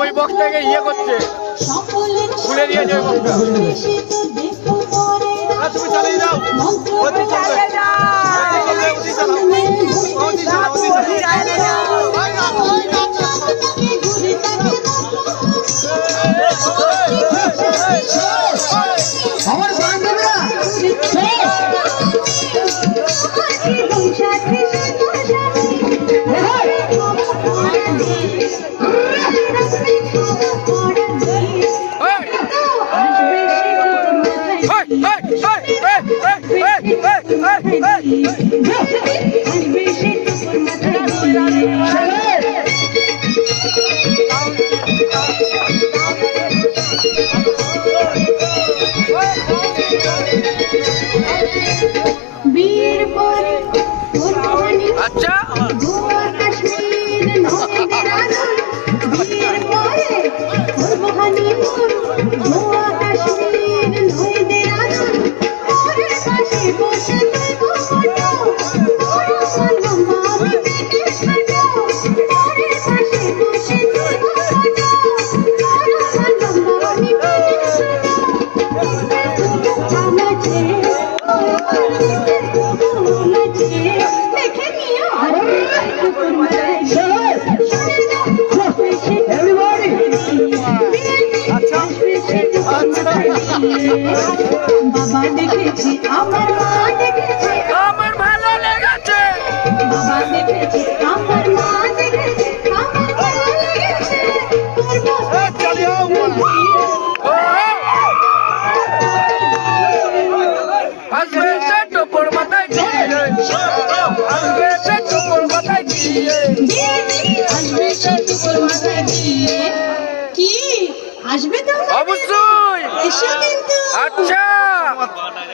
ওই বক্সটাকে ইয়ে করছে, খুলে দিয়েছে ওই বক্সটা। তুমি চালিয়ে যাও, আমার বান্ধবীরা আচ্ছা বাবা দেখেছি, আমার মা দেখেছে, আমার ভালো লেগেছে। বাবা দেখেছে, আমার মা দেখেছে, আমার ভালো লেগেছে। আসবে সে টোপর মাথায় দিয়ে, আসবে সে টোপর মাথায় দিয়ে। আসবে সে দুপুর মাথায় দিয়ে। কি আসবে তো? অবশ্যই। এসো কিন্তু। আচ্ছা।